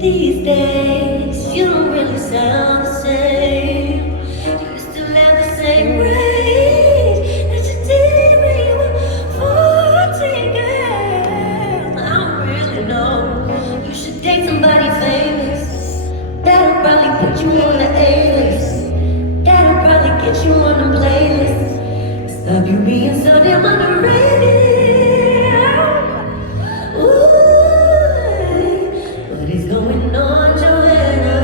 These days, you don't really sound the same. You still have the same range that you did when you were 14, girl. I don't really know. You should date somebody famous. That'll probably put you on the A-list. That'll probably get you on the playlist. Stop you being so damn underrated. What is going on, Joanna?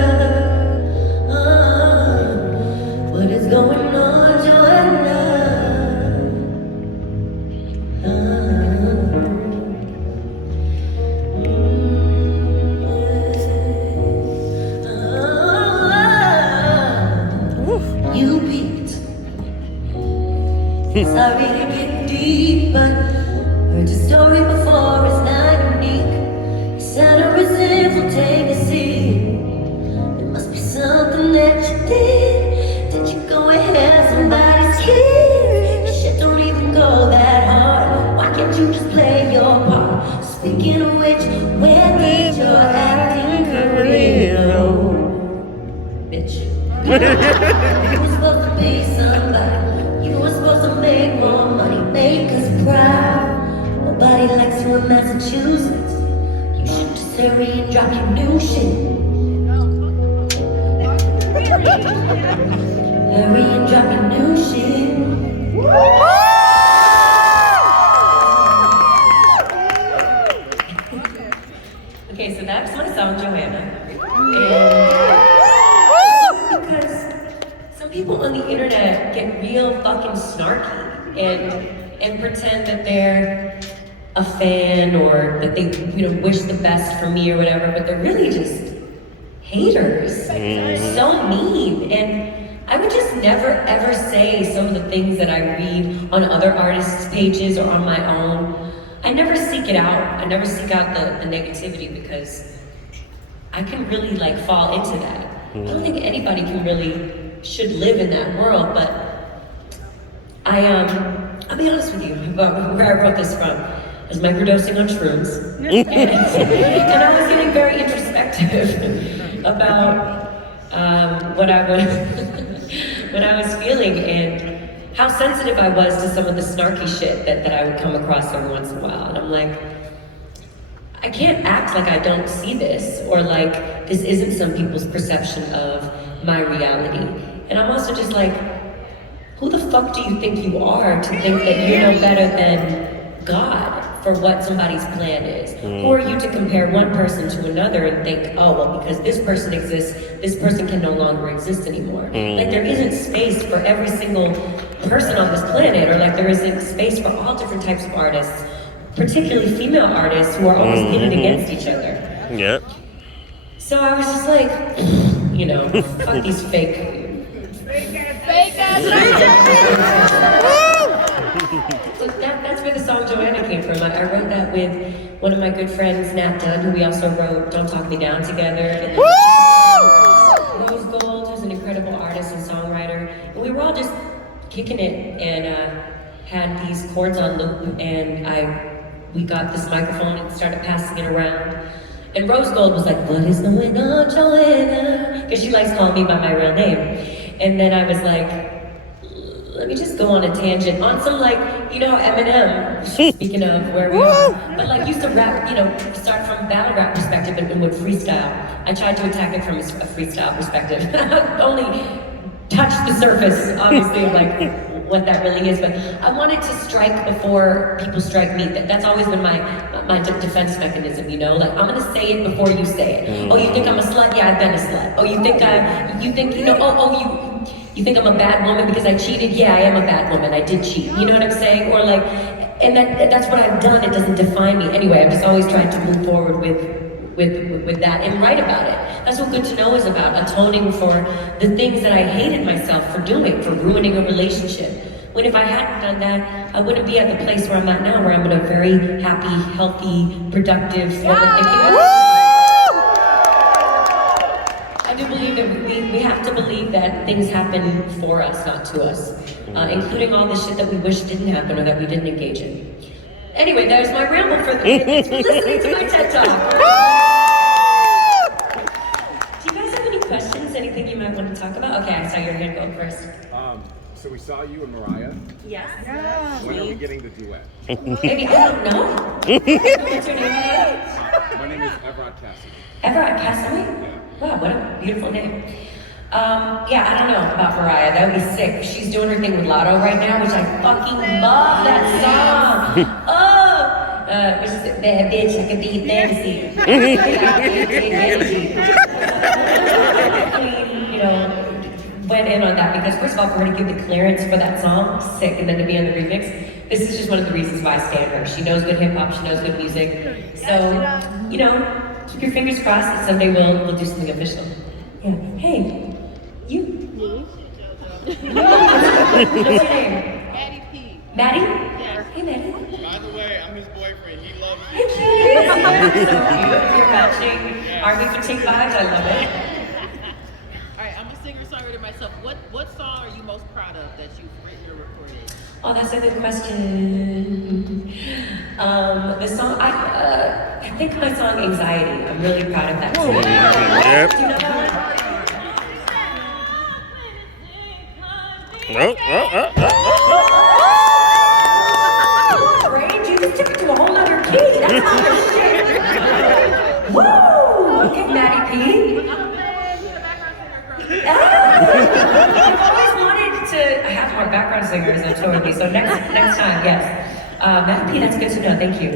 What is going on, Joanna? You peaked. Sorry to get deep, but heard your story before, it's not unique. You sound resentful, take a seat. It must be something that you did. Did you go and have somebody's kid? Your shit don't even go that hard. Why can't you just play your part? Speaking of which, where did your acting career go? Bitch. You were supposed to be somebody. You were supposed to make more money, make us proud. Nobody likes you in Massachusetts. You should just hurry and drop your new shit. Hurry and drop your new shit. Okay, so that's my song, Joanna. And because some people on the internet get real fucking snarky and pretend that they're a fan or that they wish the best for me or whatever, but they're really just haters. So mean. And I would just never ever say some of the things that I read on other artists' pages or on my own. I never seek it out. I never seek out the negativity because I can really fall into that. I don't think anybody should live in that world, but I'll be honest with you about where I wrote this from. I was microdosing on shrooms, and I was getting very introspective about what I was feeling and how sensitive I was to some of the snarky shit that I would come across every once in a while. And I'm like, I can't act like I don't see this, or like this isn't some people's perception of my reality. And I'm also just like, who the fuck do you think you are to think that you know better than God for what somebody's plan is? Who are you to compare one person to another and think, oh, well, because this person exists, this person can no longer exist anymore. Like there isn't space for every single person on this planet, or like there isn't space for all different types of artists, particularly female artists who are always pitted against each other. Yeah. So I was just like, fuck these fake ass. So that's where the song Joanna came from. I wrote that with one of my good friends, Nat Dunn, who we also wrote Don't Talk Me Down together. And Rose Gold, who's an incredible artist and songwriter. And we were all just kicking it and had these chords on loop, and we got this microphone and started passing it around. And Rose Gold was like, what is going on, Joanna? Because she likes calling me by my real name. And then I was like, let me just go on a tangent on some how Eminem, speaking of where we are, but used to rap, start from battle rap perspective and would freestyle. I tried to attack it from a freestyle perspective. Only touched the surface, obviously, of what that really is, but I wanted to strike before people strike me. That's always been my defense mechanism, I'm gonna say it before you say it. Oh, you think I'm a slut? Yeah, I've been a slut. Oh, you think you think I'm a bad woman because I cheated? Yeah, I am a bad woman. I did cheat. You know what I'm saying? Or and that's what I've done. It doesn't define me. Anyway, I'm just always trying to move forward with that and write about it. That's what Good to Know is about, atoning for the things that I hated myself for doing, for ruining a relationship. When if I hadn't done that, I wouldn't be at the place where I'm at now, where I'm in a very happy, healthy, productive, forward-thinking. I do believe that we have to believe that things happen for us, not to us, including all the shit that we wish didn't happen or that we didn't engage in. Anyway, there's my ramble for the day. Thanks for listening to my TED Talk. so we saw you and Mariah. Yes. When are we getting the duet? Maybe, I don't know. What's your name again? My name is Everett Cassidy. Everett Cassidy? Wow, what a beautiful name. Yeah, I don't know about Mariah. That would be sick. She's doing her thing with Lotto right now, which I fucking love that song. Which is bad bitch, I could be fantasy. You know, went in on that because first of all, for her to give the clearance for that song, sick, and then to be on the remix. This is just one of the reasons why I stand her. She knows good hip hop, she knows good music. So, you know, keep your fingers crossed that someday we'll do something official. Yeah. Hey, you. Me? What's your name? Maddie P. Maddie? Yes. Hey, Maddie. By the way, I'm his boyfriend. He loves you. Hey, cute. So cute. You're matching Army Fatigue vibes. I love it. All right, I'm a singer-songwriter myself. What song are you most proud of that you've written or recorded? Oh, that's a good question. The song, I think my song Anxiety. I'm really proud of that song. Yep. Do you know that one? Brain, you just took it to a whole other key. That's not the shit. Woo! Okay, Maddie P. I've always wanted to have more background singers on tour with me, so next time, yes. Maddie P, that's good to know, thank you.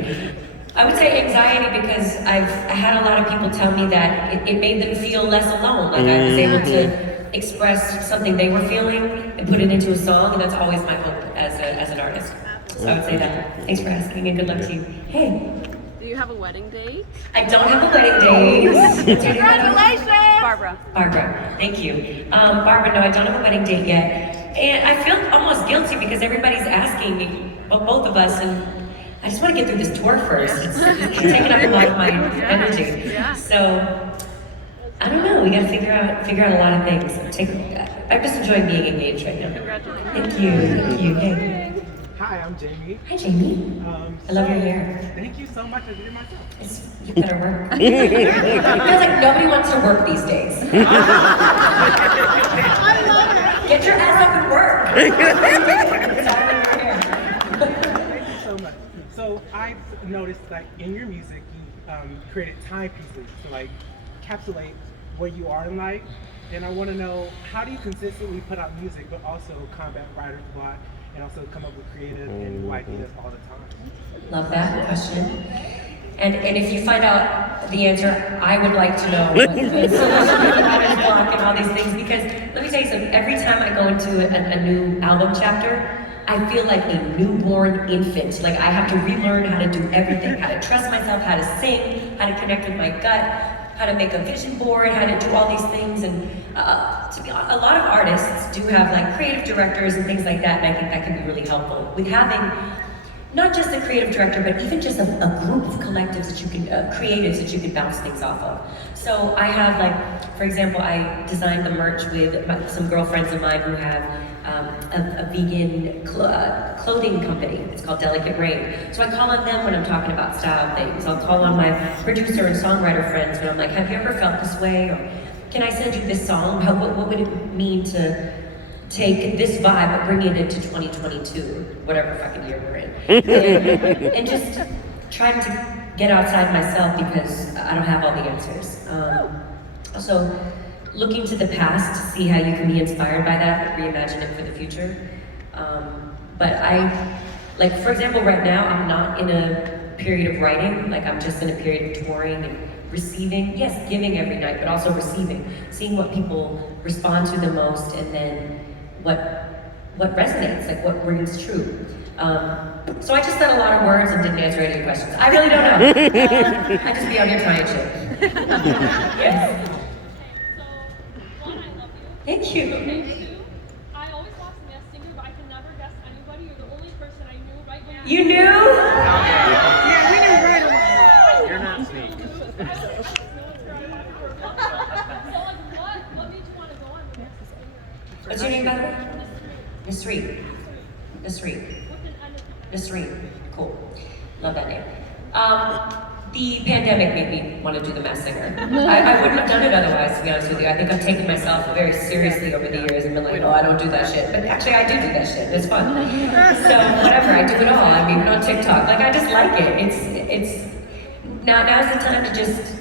I would say Anxiety because I had a lot of people tell me that it made them feel less alone, like I was able to express something they were feeling and put it into a song, and that's always my hope as an artist. So I would say that. Thanks for asking, and good luck to you. Hey. Do you have a wedding date? I don't have a wedding date. Congratulations! Barbara. Barbara, thank you. Barbara, no, I don't have a wedding date yet. And I feel almost guilty because everybody's asking me, well, both of us, and I just want to get through this tour first. It's taking up a lot of my energy. So, I don't know, we gotta figure out a lot of things. I'm just enjoying being engaged right now. Congratulations. Thank you. Hey. Hi, I'm Jamie. Hi, Jamie. I love your hair. Thank you so much. I did it myself. You better work. It feels like nobody wants to work these days. Get your ass up and work. Thank you so much. So I've noticed that in your music, you created timepieces to like encapsulate where you are in life. And I want to know, how do you consistently put out music, but also combat writer's block, and also come up with creative and new ideas all the time? Love that question. And if you find out the answer, I would like to know what writer's block and all these things, because let me tell you something, every time I go into a new album chapter, I feel like a newborn infant. Like I have to relearn how to do everything, how to trust myself, how to sing, how to connect with my gut, how to make a vision board, how to do all these things. And to be honest, a lot of artists do have like creative directors and things like that, and I think that can be really helpful with having not just a creative director, but even just a group of collectives that you can, creatives that you can bounce things off of. So I have like, for example, I designed the merch with some girlfriends of mine who have a vegan clothing company. It's called Delicate Rain. So I call on them when I'm talking about style things. I'll call on my producer and songwriter friends when I'm like, have you ever felt this way? Or can I send you this song? What would it mean to take this vibe but bring it into 2022, whatever fucking year we're in. And just trying to get outside myself because I don't have all the answers. Also, looking to the past to see how you can be inspired by that, reimagine it for the future. But like for example, right now, I'm not in a period of writing, like I'm just in a period of touring and receiving, yes, giving every night, but also receiving, seeing what people respond to the most, and then what resonates, like what rings true. So I just said a lot of words and didn't answer any questions. I really don't know. I just be out here trying shit. Yes. So, one, I love you. Thank you. And two, I always watch Masked Singer, but I can never guess anybody. You're the only person I knew right when You knew? Yeah, we knew right away. You're not Snake. So, what made you want to go on with Masked Singer? What's your name, by the way? Nasreen. Nasreen. With an N at the end. Nasreen. Cool. Love that name. The pandemic made me want to do The Masked Singer. I wouldn't have done it otherwise, to be honest with you. I think I've taken myself very seriously over the years and been like, oh, I don't do that shit. But actually, I do that shit. It's fun. So whatever, I do it all. I'm even on TikTok. Like, I just like it. Now's the time to just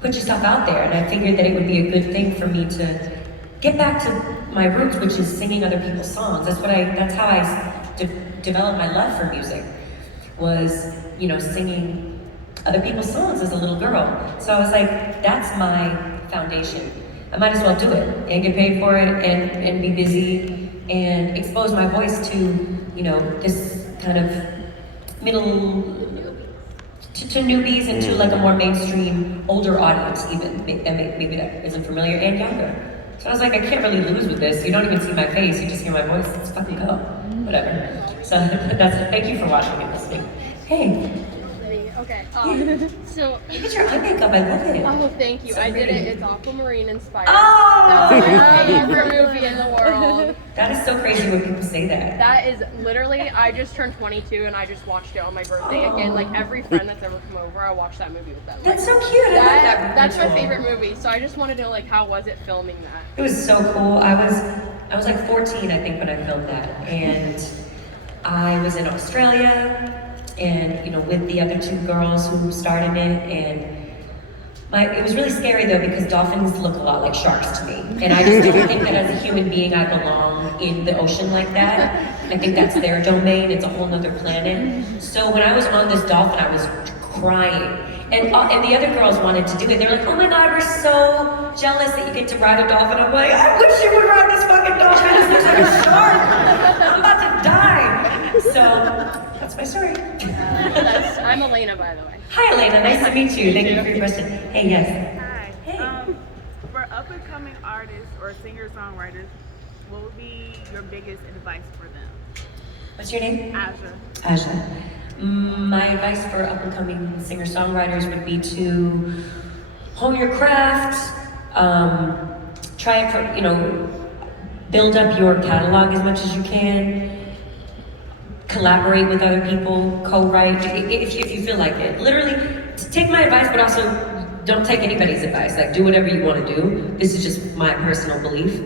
put yourself out there. And I figured that it would be a good thing for me to get back to my roots, which is singing other people's songs. That's how I developed my love for music. Was, singing other people's songs as a little girl. So I was like, that's my foundation. I might as well do it and get paid for it and be busy and expose my voice to, this kind of to newbies and to like a more mainstream, older audience even, maybe that isn't familiar, and younger. So I was like, I can't really lose with this. You don't even see my face, you just hear my voice. Let's fucking go. Whatever. So thank you for watching and listening. Hey. Okay. So Look at your eye makeup, I love it. oh, thank you. So I did pretty. it. It's Aquamarine inspired. Oh! That's my favorite movie in the world. That is so crazy when people say that. That is literally. I just turned 22 and I just watched it on my birthday again. Like every friend that's ever come over, I watched that movie with them. That's so cute. I love that. That's my ritual. favorite movie. So I just wanted to know, like, how was it filming that? It was so cool. I was like 14, I think, when I filmed that, and I was in Australia, and with the other two girls who starred in it, and it was really scary though because dolphins look a lot like sharks to me, and I just don't think that as a human being I belong in the ocean like that. I think that's their domain. It's a whole nother planet. So when I was on this dolphin, I was crying. And the other girls wanted to do it. They were like, oh my God, we're so jealous that you get to ride a dolphin. I'm like, I wish you would ride this fucking dolphin. This looks like a shark. I'm about to die. So that's my story. I'm Elena, by the way. Hi, Elena. Nice to meet you. Thank you for your question. Hey, yes. Hi. Hey. For up-and-coming artists or singer-songwriters, what would be your biggest advice for them? What's your name? Aja. My advice for up-and-coming singer-songwriters would be to hone your craft, try it for, build up your catalog as much as you can, collaborate with other people, co-write, if you feel like it. Literally, take my advice, but also don't take anybody's advice. Like, do whatever you want to do. This is just my personal belief.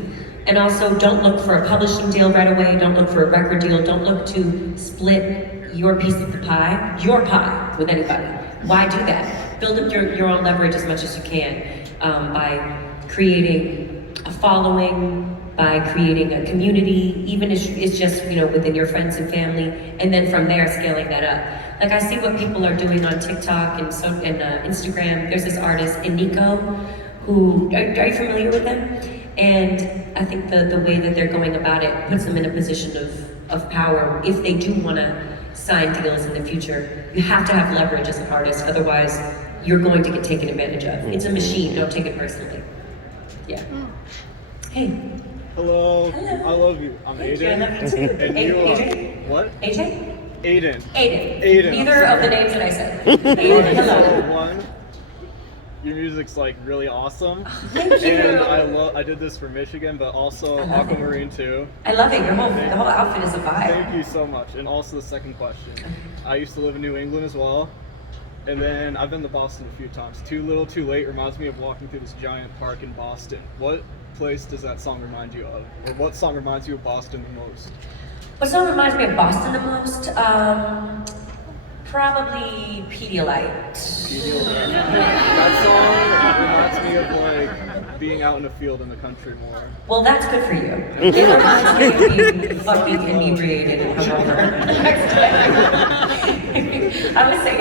And also, don't look for a publishing deal right away. Don't look for a record deal. Don't look to split your piece of the pie, your pie, with anybody. Why do that? Build up your own leverage as much as you can by creating a following, by creating a community, even if it's just within your friends and family, and then from there scaling that up. Like I see what people are doing on TikTok and Instagram. There's this artist, Iniko, who are you familiar with them? And I think the way that they're going about it puts them in a position of power if they do want to sign deals in the future. You have to have leverage as an artist, otherwise you're going to get taken advantage of. It's a machine, don't take it personally. Yeah. Hey. Hello. Hello. I love you. I'm Thank Aiden. you, I love you too. And you are AJ? what? AJ? Aiden. Aiden. Neither of the names that I said. Aiden, hello. One. Your music's like really awesome. Thank you. And I did this for Michigan, but also Aquamarine too. I love it. The whole outfit is a vibe. Thank you so much. And also the second question. I used to live in New England as well. And then I've been to Boston a few times. Too Little Too Late reminds me of walking through this giant park in Boston. What place does that song remind you of? Or what song reminds you of Boston the most? What song reminds me of Boston the most? Probably Pedialyte. That song reminds me of like being out in the field in the country more. Well, that's good for you. It reminds me of being fucking inebriated and hungover. I would say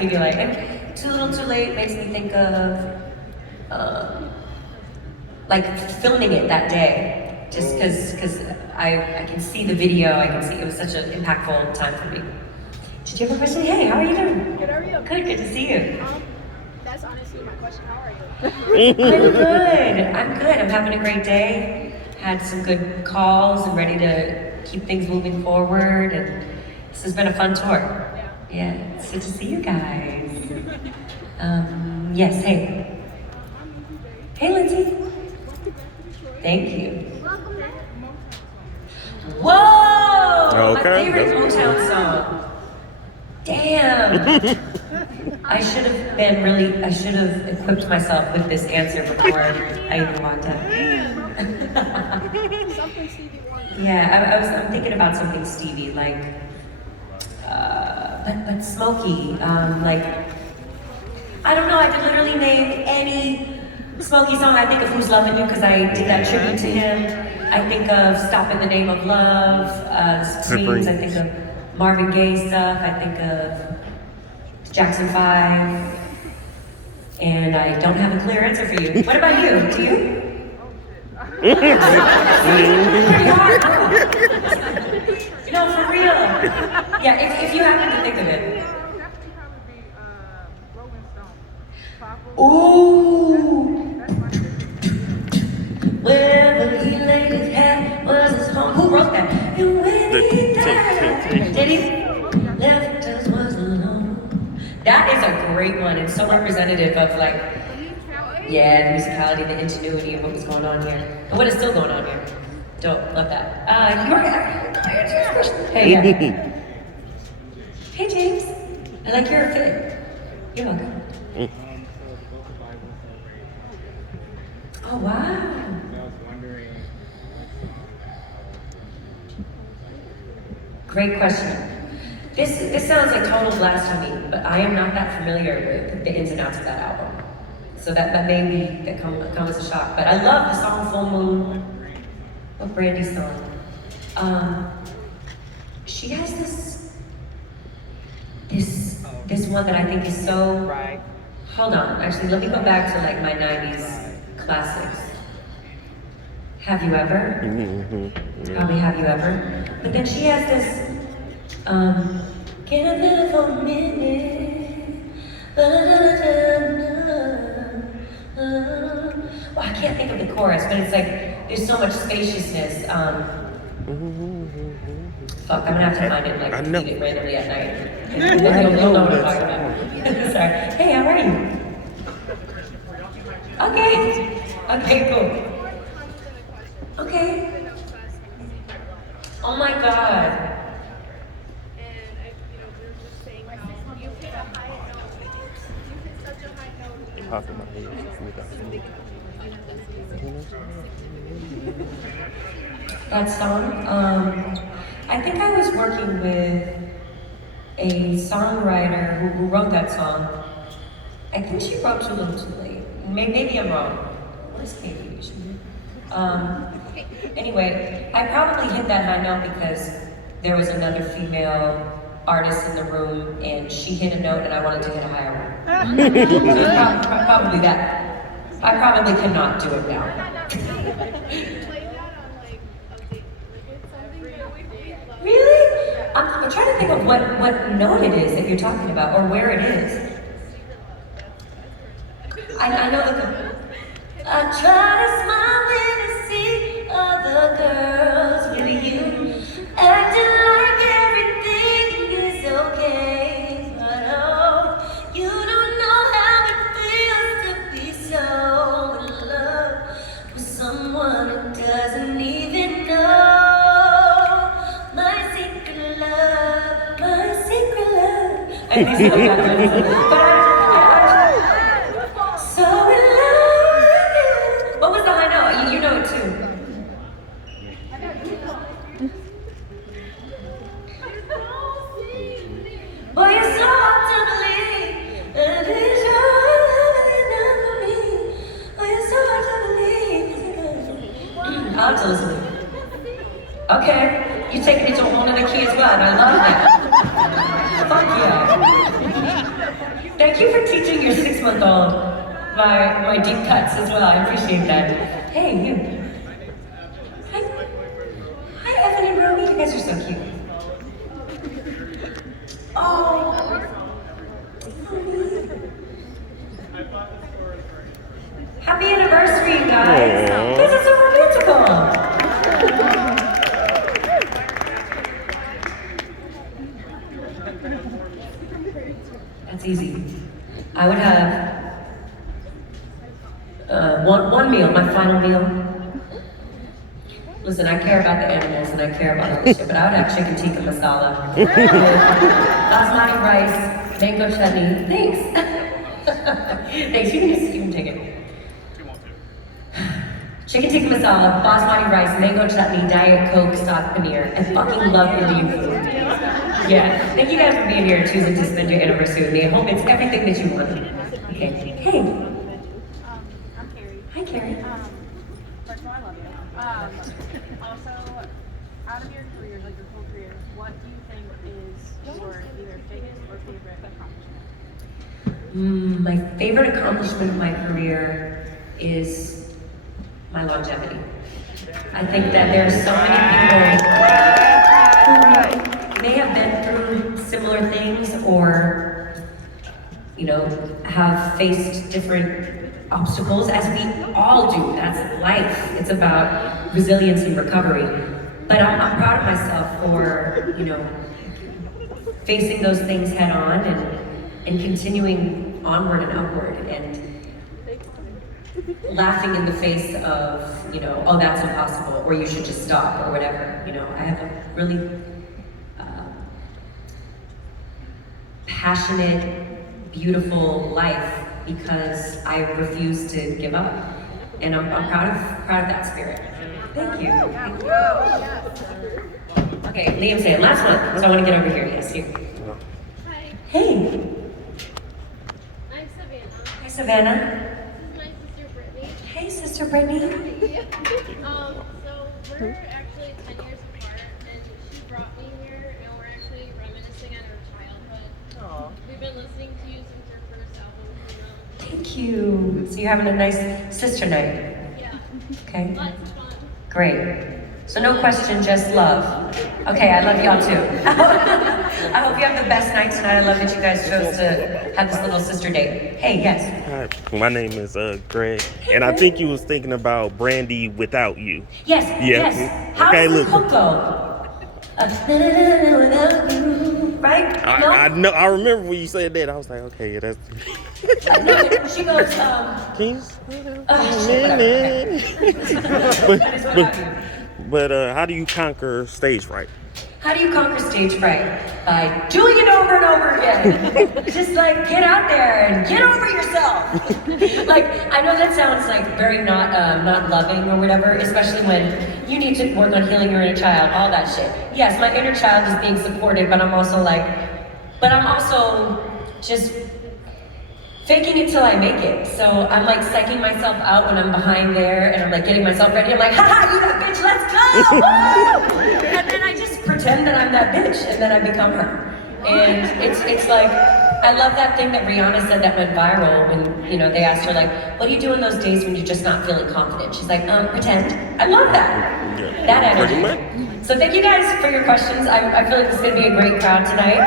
Pedialyte. And Too Little Too Late makes me think of like filming it that day. Just because I can see the video, I can see it was such an impactful time for me. Did you have a question? Hey, how are you doing? Good, how are you? Good to see you. That's honestly my question. How are you? I'm good. I'm having a great day. Had some good calls and ready to keep things moving forward. And this has been a fun tour. Yeah, it's good to see you guys. Yes, hey. Hey, Lindsay. Thank you. Whoa! Okay. My favorite Motown song. Damn. I should have equipped myself with this answer before I even walked up. Something Stevie Wonder. Yeah, I'm thinking about something Stevie, like, but smoky, like, I don't know, I could literally name any Smokey song. I think of Who's Loving You because I did that tribute to him. I think of Stop in the Name of Love, the Supremes. I think of Marvin Gaye stuff. I think of Jackson 5. And I don't have a clear answer for you. What about you? Do you? Pretty hard, girl. No, for real. Yeah, if you happen to think of it. Ooh. Wherever he laid his head was his home. Who wrote that? And when he died, did he? Left us was alone. That is a great one. It's so representative of like, yeah, the musicality, the ingenuity of what was going on here. And what is still going on here. Dope, love that. Hey, yeah. Hey, James. I like your fit. You're welcome. Oh, wow. I was wondering. Great question. This sounds like total blasphemy, but I am not that familiar with the ins and outs of that album. So that may come as a shock. But I love the song Full Moon. What Brandy's song? She has this one that I think is so. Right. Hold on, actually, let me go back to like my 90s classics. Have You Ever? Probably Have You Ever? But then she has this, get a minute for a minute. Well, I can't think of the chorus, but it's like, there's so much spaciousness. Fuck, I'm gonna have to find it and like repeat it randomly at night. You'll know what I'm talking about. Sorry. Hey, how are you? Okay, cool. Okay. Oh my God. That song, I think I was working with a songwriter who wrote that song. I think she wrote Too Little Too Late. Maybe I'm wrong. What is maybe? Anyway, I probably hit that high note because there was another female artist in the room and she hit a note and I wanted to hit a higher one. So it's probably that. I probably cannot do it now. Really? I'm trying to think of what note it is that you're talking about or where it is. I know that I try to smile when I see other girls with you, acting like everything is okay. But oh, you don't know how it feels to be so in love with someone who doesn't even know my secret love, my secret love. I think so, but so in love with you. What was the high note? You know it too. Boy, you're so hard to believe. And it is your love enough for me. Boy, you're so hard to believe. I'll have to listen to it. Okay, you're taking it to a whole nother key as well, and I love that. Fuck yeah. Thank you for teaching your 6-month-old my deep cuts as well. I appreciate that. Hey, you. Hi, Evan and Romy. You guys are so cute. Oh. Happy anniversary, you guys. This is so romantical. That's easy. I would have one meal, my final meal. Listen, I care about the animals and I care about all this shit, but I would have chicken tikka masala with basmati rice, mango chutney. Thanks. Thanks. You can take it. Chicken tikka masala, basmati rice, mango chutney, diet coke, stock paneer. I fucking love Indian food. Yeah. Thank you guys for being here and choosing to spend your anniversary with me. I hope it's everything that you want. Okay. Hey. I'm Carrie. Hi, Carrie. First of all, I love you. Also, out of your career, like your whole career, what do you think is your either biggest or favorite accomplishment? My favorite accomplishment of my career is my longevity. I think that there are so many people who may have been through similar things or, have faced different obstacles, as we all do. That's life. It's about resilience and recovery. But I'm proud of myself for, facing those things head on and continuing onward and upward and laughing in the face of, oh, that's impossible, or you should just stop, or whatever. I have a really passionate, beautiful life because I refuse to give up. And I'm proud of that spirit. Thank you. Okay, Liam saying last one, so I want to get over here. Yes, here. Hi, Hey. I'm Savannah. Hi, Savannah. This is my sister Brittany. Hey, Sister Brittany. So we're actually 10 years apart, and she brought me here, and we're actually reminiscing on her childhood. Aw. We've been listening to you since her first album came out. Thank you. So you're having a nice sister night. Yeah, Okay. lots of fun. Great. So no question, just love. Okay, I love y'all too. I hope you have the best night tonight. I love that you guys chose to have this little sister date. Hey, yes. Hi, my name is Greg, and I think you was thinking about Brandy Without You. Yes, Yeah. yes. How Okay, does the look. hook go? Without you, right? No? I know. I remember when you said that. I was like, okay, yeah, that's. No, she goes, Can you? whatever. But how do you conquer stage fright? How do you conquer stage fright? By doing it over and over again. Just like get out there and get over yourself. Like I know that sounds like very not loving or whatever, especially when you need to work on healing your inner child, all that shit. Yes, my inner child is being supported, but I'm also just faking it till I make it. So I'm like psyching myself out when I'm behind there and I'm like getting myself ready. I'm like, haha, you that bitch, let's go! Woo! And then I just pretend that I'm that bitch and then I become her. And it's like, I love that thing that Rihanna said that went viral when, they asked her like, what do you do in those days when you're just not feeling confident? She's like, pretend. I love that. Yeah. That energy. So thank you guys for your questions. I feel like this is gonna be a great crowd tonight.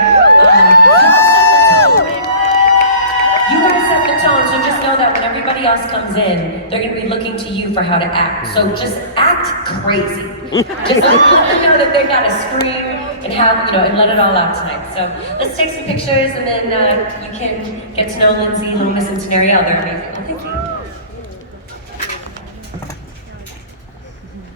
You guys set the tone, so just know that when everybody else comes in, they're gonna be looking to you for how to act. So just act crazy. Just let them know that they gotta scream and have, and let it all out tonight. So let's take some pictures and then you can get to know Lindsay, Loomis, and Tenariel. They're amazing. Well, thank you.